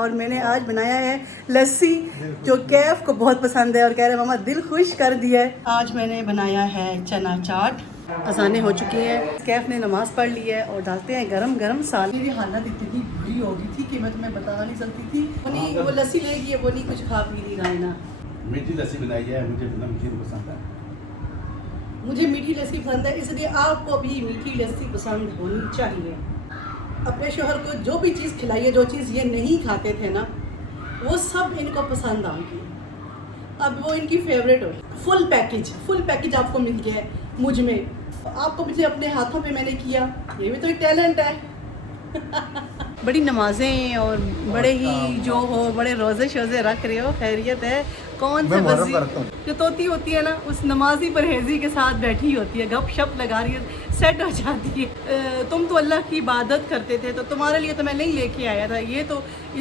और मैंने आज बनाया है लस्सी जो कैफ को बहुत पसंद है और कह रहे हैं मामा दिल खुश कर दिया है। आज मैंने बनाया है चना चाट। अज़ानें हो चुकी हैं, कैफ ने नमाज़ पढ़ ली है और डालते हैं गरम गरम साल। मेरी हालत इतनी बुरी हो गई थी कि मैं तुम्हें बता नहीं सकती थी। वो लस्सी लेगी, वो नहीं कुछ खा पी रही रायना। मीठी लस्सी बनाई है, मुझे नमकीन पसंद है। मुझे मीठी लस्सी पसंद है, इसलिए आपको भी मीठी लस्सी पसंद होनी चाहिए। अपने शोहर को जो भी चीज़ खिलाइए, जो चीज़ ये नहीं खाते थे ना, वो सब इनको पसंद आ गई। अब वो इनकी फेवरेट हो। फुल पैकेज आपको मिल गया है मुझ में। आपको मुझे अपने हाथों पे मैंने किया, ये भी तो एक टैलेंट है। बड़ी नमाजें और बड़े ही जो हो बड़े रोज़े शोज़े रख रहे हो, खैरियत है। कौन से बस्सी जो तोती होती है ना, उस नमाजी परहेजी के साथ बैठी होती है, गप शप लगा रही है, सेट हो जाती है। तुम तो अल्लाह की इबादत करते थे, तो तुम्हारे लिए तो मैं नहीं लेके आया था। ये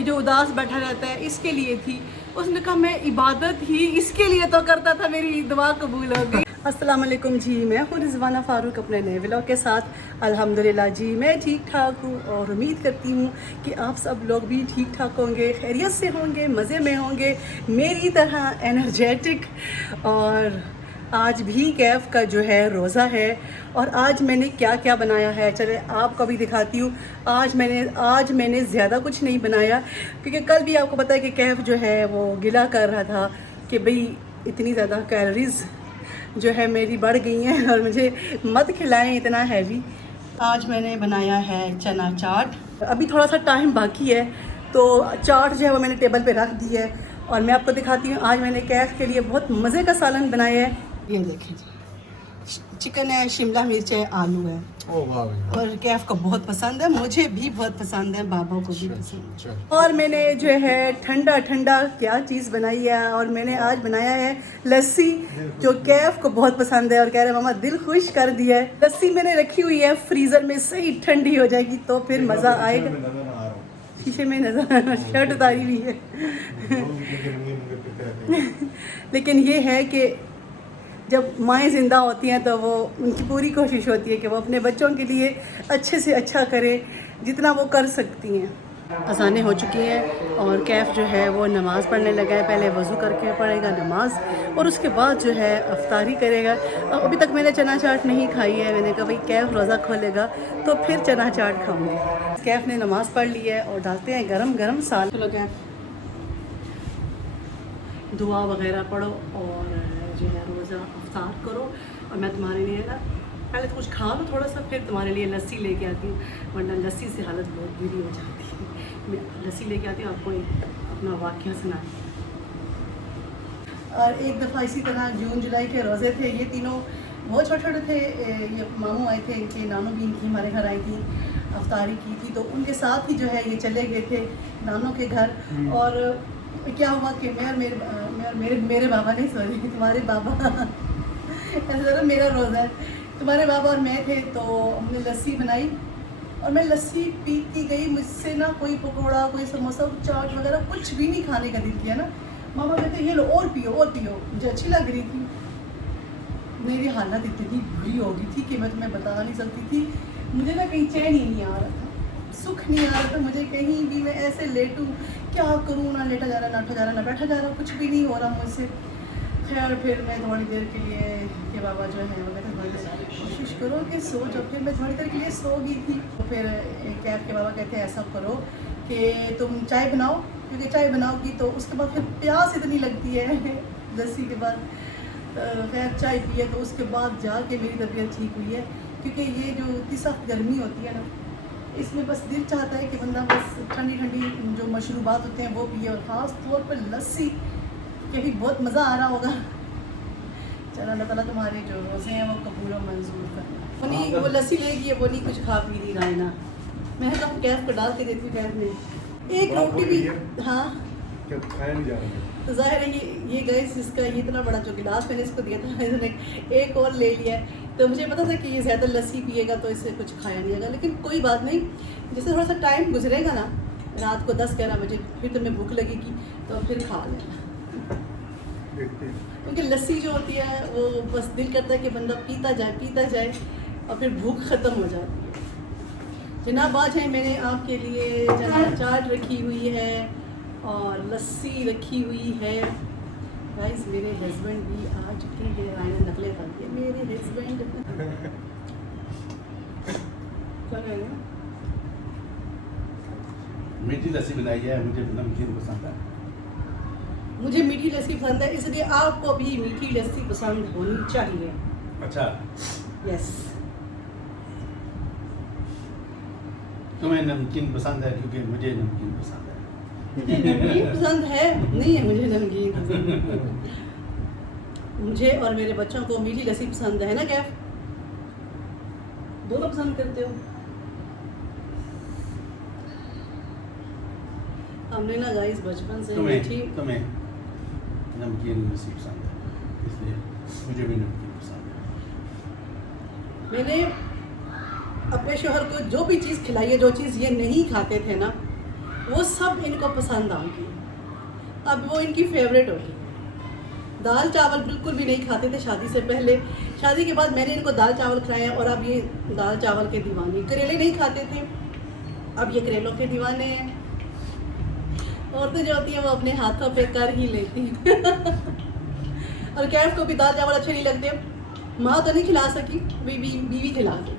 जो उदास बैठा रहता है इसके लिए थी। उसने कहा मैं इबादत ही इसके लिए तो करता था, मेरी दुआ कबूल हो गई। अस्सलाम वालेकुम जी, मैं हूँ रिजवाना फ़ारूक अपने नए व्लॉग के साथ। अल्हम्दुलिल्लाह जी मैं ठीक ठाक हूँ और उम्मीद करती हूँ कि आप सब लोग भी ठीक ठाक होंगे, खैरियत से होंगे, मज़े में होंगे, मेरी तरह एनर्जेटिक। और आज भी कैफ का जो है रोज़ा है और आज मैंने क्या क्या बनाया है चले आपको भी दिखाती हूँ। आज मैंने ज़्यादा कुछ नहीं बनाया क्योंकि कल भी आपको पता है कि कैफ जो है वो गिला कर रहा था कि भाई इतनी ज़्यादा कैलोरीज़ जो है मेरी बढ़ गई हैं और मुझे मत खिलाएं इतना हैवी। आज मैंने बनाया है चना चाट। अभी थोड़ा सा टाइम बाकी है तो चाट जो है वो मैंने टेबल पे रख दी है और मैं आपको दिखाती हूँ। आज मैंने कैफ के लिए बहुत मज़े का सालन बनाया है। ये देखें जी, चिकन है, शिमला मिर्च है, आलू है। और कैफ को बहुत पसंद है, मुझे भी बहुत पसंद है, बाबा को भी पसंद है। और मैंने जो है ठंडा क्या चीज़ बनाई है और मैंने आज बनाया है लस्सी जो कैफ को बहुत पसंद है और कह रहे हैं मामा दिल खुश कर दिया है। लस्सी मैंने रखी हुई है फ्रीज़र में, सही ठंडी हो जाएगी तो फिर मज़ा आएगा। शीशे में नजर शर्ट उतारी हुई है। लेकिन ये है कि जब माएँ ज़िंदा होती हैं तो वो उनकी पूरी कोशिश होती है कि वो अपने बच्चों के लिए अच्छे से अच्छा करें जितना वो कर सकती हैं। अज़ानें हो चुकी हैं और कैफ जो है वो नमाज़ पढ़ने लगा है। पहले वज़ू करके पढ़ेगा नमाज और उसके बाद जो है अफ्तारी करेगा। अब अभी तक मैंने चना चाट नहीं खाई है। मैंने कहा भाई कैफ रोज़ा खोलेगा तो फिर चना चाट खाऊंगी। कैफ ने नमाज़ पढ़ ली है और डालते हैं गरम गरम साल। चलो कैफ दुआ वगैरह पढ़ो और जो है रोज़ा अफ्तार करो और मैं तुम्हारे लिए ना पहले तो कुछ खा लो थोड़ा सा, फिर तुम्हारे लिए लस्सी लेके आती हूँ, वरना लस्सी से हालत बहुत बुरी हो जाती है। मैं लस्सी लेके आती हूँ, आपको अपना वाक़या सुनाती हूँ। और एक दफ़ा इसी तरह जून जुलाई के रोज़े थे, ये तीनों बहुत छोटे थे। ये मामू आए थे, इनके नानू भी इनकी हमारे घर आई थी, अफ्तारी की थी, तो उनके साथ ही जो है ये चले गए थे नानों के घर। और क्या हुआ कि मेरे बाबा नहीं, सॉरी तुम्हारे बाबा ऐसा मेरा रोज़ा है, तुम्हारे बाबा और मैं थे, तो हमने लस्सी बनाई और मैं लस्सी पीती गई। मुझसे ना कोई पकौड़ा, कोई समोसा, चाट वगैरह कुछ भी नहीं खाने का दिल किया ना। मामा कहते ये लो और पियो। मुझे अच्छी लग रही थी। मेरी हालत इतनी बुरी हो गई थी कि मैं तुम्हें बता नहीं सकती थी। मुझे ना कहीं चैन ही नहीं आ रहा था, सुख नहीं आ रहा था मुझे कहीं भी। मैं ऐसे लेटूँ, क्या करूँ, ना लेटा जा रहा, ना उठा जा रहा, ना बैठा जा रहा, कुछ भी नहीं हो रहा मुझसे। खैर फिर मैं थोड़ी देर के लिए के बाबा जो है वो कहते थोड़ी देर कोशिश करो कि सो जाओ। फिर मैं थोड़ी देर के लिए सो गई थी। तो फिर कैफ के बाबा कहते हैं ऐसा करो कि तुम चाय बनाओ, क्योंकि चाय बनाओगी तो उसके बाद फिर प्यास इतनी लगती है लस्सी के बाद। खैर चाय पिए तो उसके बाद जाके मेरी तबीयत ठीक हुई है, क्योंकि ये जो इतनी सख्त गर्मी होती है ना, इसमें बस दिल चाहता है कि बंदा बस ठंडी जो मशरूबात होते हैं वो पिए, और ख़ास तौर पर लस्सी, क्योंकि बहुत मज़ा आ रहा होगा। चलो अल्लाह ताला तुम्हारे जो रोज़े हैं वो कबूल और मंजूर कर। वो लस्सी लेगी, वो नहीं कुछ खा पी रही रायना। मैं तो कैफ को डाल के देती हूँ, कैफ में एक रोटी भी, हाँ खाया नहीं जा रहा। तो ज़ाहिर है ये गैस इसका ये इतना बड़ा जो गिलास मैंने इसको दिया था, इसने एक और ले लिया है। तो मुझे पता था कि ये ज़्यादा लस्सी पिएगा तो इससे कुछ खाया नहीं जाएगा, लेकिन कोई बात नहीं। जैसे थोड़ा सा टाइम गुजरेगा ना, रात को 10-11 बजे फिर तुम्हें भूख लगेगी तो फिर खा लेना। क्योंकि लस्सी जो होती है वो बस दिल करता है कि बंदा पीता जाए और फिर भूख ख़त्म हो जाती है। जनाब आज है मैंने आपके लिए चना चाट रखी हुई है और लस्सी रखी हुई है। गाइस मेरे हस्बैंड भी आ चुके हैं। रायना नकलें करती है मेरे हस्बैंड। क्या कह रहे हैं? मीठी लस्सी बनाई है, मुझे नमकीन पसंद है। मुझे मीठी लस्सी पसंद है, इसलिए आपको भी मीठी लस्सी पसंद होनी चाहिए। अच्छा, यस। तुम्हें नमकीन पसंद है क्योंकि मुझे नमकीन पसंद है। नमकीन पसंद है नहीं है मुझे नमकीन पसंद। मुझे और मेरे बच्चों को मीठी लस्सी पसंद है ना कैफ? दोनों पसंद करते हो? हमने ना गाइस बचपन से मीठी तुम्हें नमकीन लस्सी पसंद है, इसलिए मुझे भी नमकीन पसंद है। मैंने अपने शोहर को जो भी चीज़ खिलाई है, जो चीज़ ये नहीं खाते थे ना, वो सब इनको पसंद आऊँगी। अब वो इनकी फेवरेट होगी। दाल चावल बिल्कुल भी नहीं खाते थे शादी से पहले। शादी के बाद मैंने इनको दाल चावल खिलाया और अब ये दाल चावल के दीवाने। करेले नहीं खाते थे, अब ये करेलों के दीवाने हैं। औरतें जो होती हैं वो अपने हाथों पे कर ही लेती हैं। और कैफ को भी दाल चावल अच्छे नहीं लगते। माँ तो नहीं खिला सकी, बीवी खिला दी।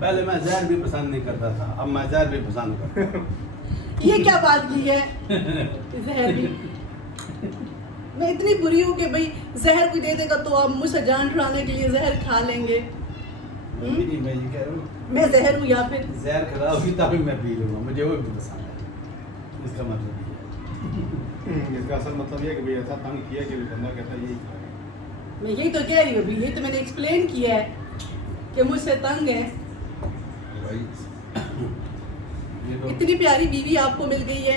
पहले मैं जहर भी पसंद नहीं करता था, अब मैं जहर भी पसंद करता हूँ। ये क्या बात की है? जहर भी मैं इतनी बुरी हूँ कि भाई जहर कोई दे देगा तो आप मुझसे जान छुड़ाने के लिए जहर खा लेंगे। मैं ये कह रहा हूँ, मैं जहर हूँ या फिर जहर खराब तभी मैं पी लूँगा, मुझे वो भी पसंद है। इसका मतलब ये है। इसका असल मतलब ये है कि भाई ऐसा तंग किया कि बंदा कहता है यही खाएगा। मैं यही तो कह रही हूँ अभी, यही तो मैंने एक्सप्लेन किया है कि मुझसे तंग है। ये तो इतनी प्यारी बीवी आपको मिल गई है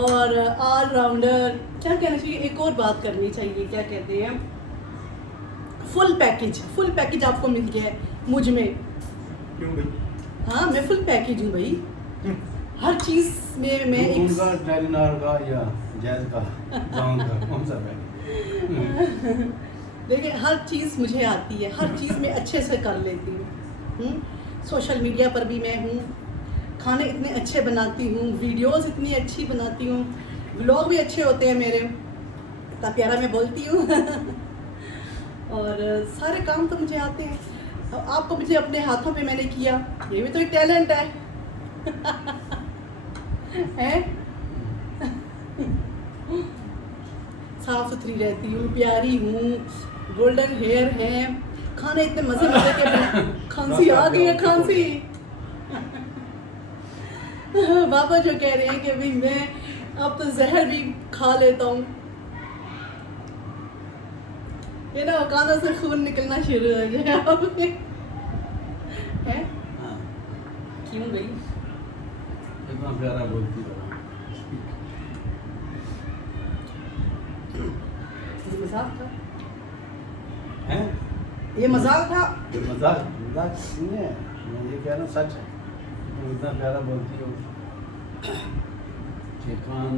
और ऑलराउंडर, क्या कहना चाहिए, एक और बात करनी चाहिए, क्या कहते हैं, फुल पैकेज आपको मिल गया है मुझ में। क्यों भाई? हाँ मैं फुल पैकेज हूँ भाई, हर चीज़ में मैं एक उनका टेलीनॉर का या जैज का जॉन का कौन सा है? देखिए हर चीज़ मुझे आती है, हर चीज़ में अच्छे से कर लेती हूँ। सोशल मीडिया पर भी मैं हूँ, खाने इतने अच्छे बनाती हूँ, वीडियोस इतनी अच्छी बनाती हूँ, व्लॉग भी अच्छे होते हैं मेरे, इतना प्यारा मैं बोलती हूँ। और सारे काम तो मुझे आते हैं। अब आपको मुझे अपने हाथों पे मैंने किया, ये भी तो एक टैलेंट है। हैं? साफ सुथरी रहती हूँ, प्यारी हूँ, गोल्डन हेयर है, खाने इतने मजे मजे के बना। खांसी आ गई है, खांसी। पापा जो कह रहे हैं कि भाई मैं अब तो जहर भी खा लेता हूँ, ये ना कानों से खून निकलना शुरू हो जाए अब। हैं? हाँ, क्यों भाई? इतना प्यारा बोलती है। ये मजाक था, हैं? ये मजाक था। मजाक मजाक नहीं है, मैं ये कह रहा हूँ सच है। तुम इतना प्यारा बोलती हो कि कान।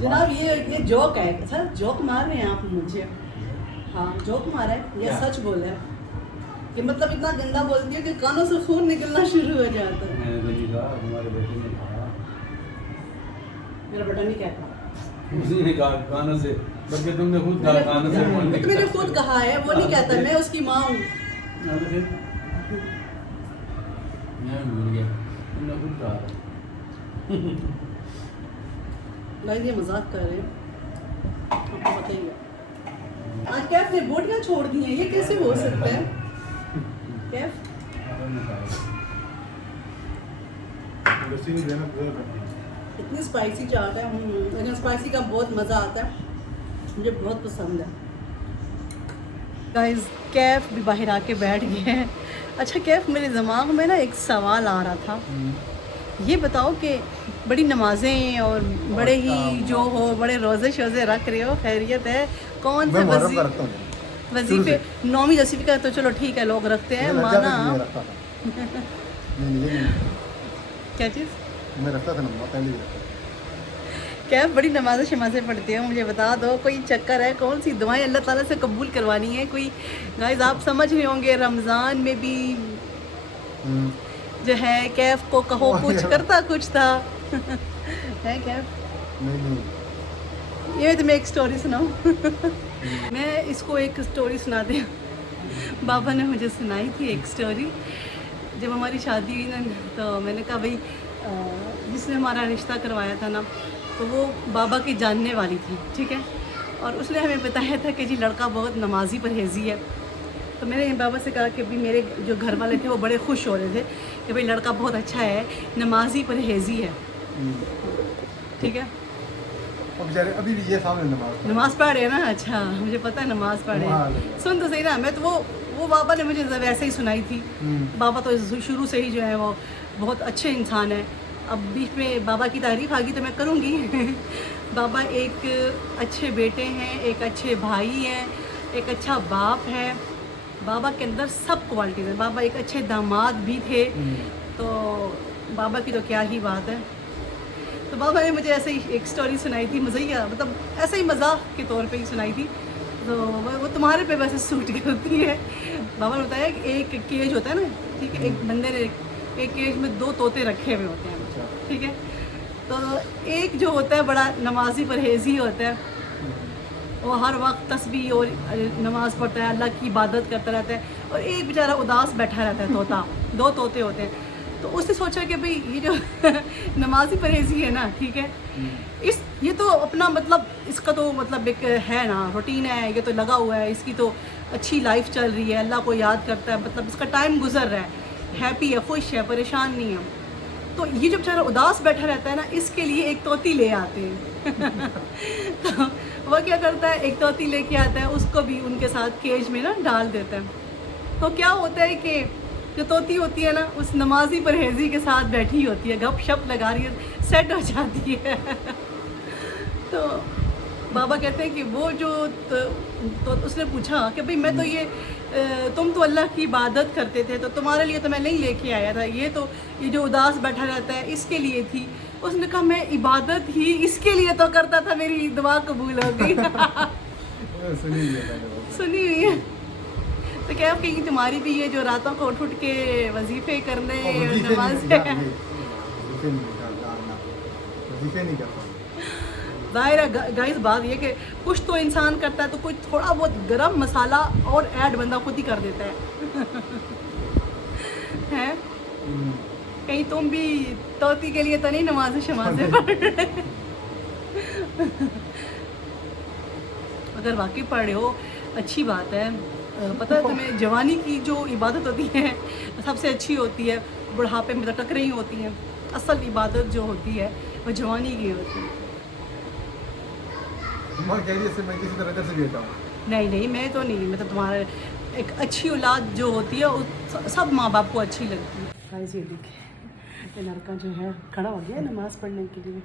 जनाब ये जोक है सर, जोक मार रहे हैं आप मुझे? हाँ जोक मारा है, ये क्या? सच बोला है कि मतलब इतना गंदा बोलती है कि कानों से खून निकलना शुरू हो जाता है। मैंने तो नहीं कहा, तुम्हारे बेटे ने कहा। मेरा बेटा नहीं कहता, उसी ने कहा कानों से, बल्कि तुमने खुद कहा कानों से खून तो मैंने खुद कहा है, वो नहीं कहता, मैं उसकी माँ हूँ। हाँ, तो फिर मैं भूल गया, तुमने खुद कहा। गाइस ये मजाक कर रहे हैं, आपको पता ही है। आज कैफ ने बोटियाँ छोड़ दी हैं, ये कैसे हो सकता है? कैफ लस्सी नहीं देना पूरा करती है। इतनी स्पाइसी चाट है, लेकिन स्पाइसी का बहुत मज़ा आता है, मुझे बहुत पसंद है। गाइस कैफ भी बाहर आके बैठ गए हैं। अच्छा कैफ, मेरे दिमाग में ना एक सवाल आ रहा था, ये बताओ कि बड़ी नमाजें और बड़े ही जो हो, बड़े रोज़े शोज़े रख रहे हो, खैरियत है? कौन से वजीफे? 9वीं 10वीं का तो चलो ठीक है लोग रखते हैं, माना क्या चीज़? मैं रखता था ना, पहले ही रखता था। क्या बड़ी नमाज़ें शमाज़ें पढ़ते हो, मुझे बता दो, कोई चक्कर है? कौन सी दुआएं अल्लाह ताला से कबूल करवानी है कोई? गाइस आप समझ रहे होंगे, रमज़ान में भी जो है कैफ को कहो कुछ करता कुछ था। है क्या? नहीं ये तो मैं एक स्टोरी सुनाऊँ? मैं इसको एक स्टोरी सुनाती हूँ। बाबा ने मुझे सुनाई थी एक स्टोरी। जब हमारी शादी हुई ना, तो मैंने कहा भाई जिसने हमारा रिश्ता करवाया था ना, तो वो बाबा की जानने वाली थी, ठीक है। और उसने हमें बताया था कि जी लड़का बहुत नमाजी परहेज़ी है। तो मैंने बाबा से कहा कि भाई मेरे जो घर वाले थे वो बड़े खुश हो रहे थे कि भाई लड़का बहुत अच्छा है, नमाजी परहेज़ी है, ठीक है। अब बेचारे अभी भी ये सामने नमाज़ पढ़ रहे हैं ना? अच्छा, मुझे पता है नमाज़ पढ़ रहे हैं। सुन तो सही ना, मैं तो वो बाबा ने मुझे वैसे ही सुनाई थी। बाबा तो शुरू से ही जो है वो बहुत अच्छे इंसान है। अब बीच में बाबा की तारीफ़ आ गई तो मैं करूँगी। बाबा एक अच्छे बेटे हैं, एक अच्छे भाई हैं, एक अच्छा बाप है। बाबा के अंदर सब क्वालिटीज़ हैं। बाबा एक अच्छे दामाद भी थे। तो बाबा की तो क्या ही बात है। तो बाबा ने मुझे ऐसे ही एक स्टोरी सुनाई थी, मज़ाहिया, मतलब ऐसे ही मज़ाक के तौर पे ही सुनाई थी। तो वो तुम्हारे पे वैसे सूट करती है। बाबा ने बताया कि एक केज होता है ना, ठीक है, एक बंदे ने एक केज में 2 तोते रखे हुए होते हैं, ठीक है। तो एक जो होता है बड़ा नमाजी परहेज़ी होता है, वो हर वक्त तस्बीह और नमाज़ पढ़ता है, अल्लाह की इबादत करता रहता है। और एक बेचारा उदास बैठा रहता है तोता। 2 तोते होते हैं। तो उसने सोचा कि भाई ये जो नमाजी परहेज़ी है ना, ठीक है, ये तो अपना मतलब इसका तो मतलब एक है ना, रूटीन है, ये तो लगा हुआ है, इसकी तो अच्छी लाइफ चल रही है, अल्लाह को याद करता है, मतलब इसका टाइम गुजर रहा है, हैप्पी है, खुश है, परेशान नहीं है। तो ये जो बेचारा उदास बैठा रहता है ना, इसके लिए एक तोती ले आते हैं। तो वह क्या करता है, एक तोती लेके आता है, उसको भी उनके साथ केज में ना डाल देता है। तो क्या होता है कि जो तोती होती है ना, उस नमाजी परहेज़ी के साथ बैठी होती है, गप शप लगा रही है, सेट हो जाती है। तो बाबा कहते हैं कि वो जो तो उसने पूछा कि भाई मैं तो ये तुम तो अल्लाह की इबादत करते थे, तो तुम्हारे लिए तो मैं नहीं लेके आया था, ये जो उदास बैठा रहता है इसके लिए थी। उसने कहा मैं इबादत ही इसके लिए तो करता था, मेरी दुआ कबूल हो गई। सुनी हुई है। तो क्या आप कहेंगी तुम्हारी भी ये जो रातों को उठ के वजीफे करने नमाज ज़ाहिर है गाइस, बात ये कि कुछ तो इंसान करता है, तो कुछ थोड़ा बहुत गरम मसाला और ऐड बंदा खुद ही कर देता है। हैं? कहीं तुम भी तोती के लिए तो नहीं नमाज शमाज़ें पढ़ रहे? अगर वाकई पढ़ रहे हो अच्छी बात है। पता है तुम्हें जवानी की जो इबादत होती है सबसे अच्छी होती है, बुढ़ापे में तो टकरे ही होती हैं। असल इबादत जो होती है वो जवानी की होती है। मैं कह रही है मैं किसी तरह से लेता हूँ। नहीं, मैं तो नहीं, मैं तो तुम्हारा एक अच्छी औलाद जो होती है वो सब माँ बाप को अच्छी लगती है। गाइस ये देखिए, ये लड़का जो है खड़ा हो गया नमाज़ पढ़ने के लिए।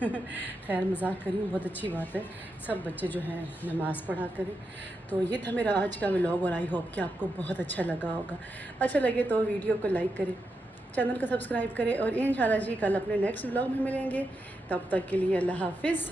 खैर मजाक करी, बहुत अच्छी बात है, सब बच्चे जो हैं नमाज़ पढ़ा करें। तो ये था मेरा आज का व्लॉग और आई होप कि आपको बहुत अच्छा लगा होगा। अच्छा लगे तो वीडियो को लाइक करें, चैनल को सब्सक्राइब करें और इंशाल्लाह जी कल अपने नेक्स्ट व्लॉग में मिलेंगे। तब तक के लिए अल्लाह हाफिज़।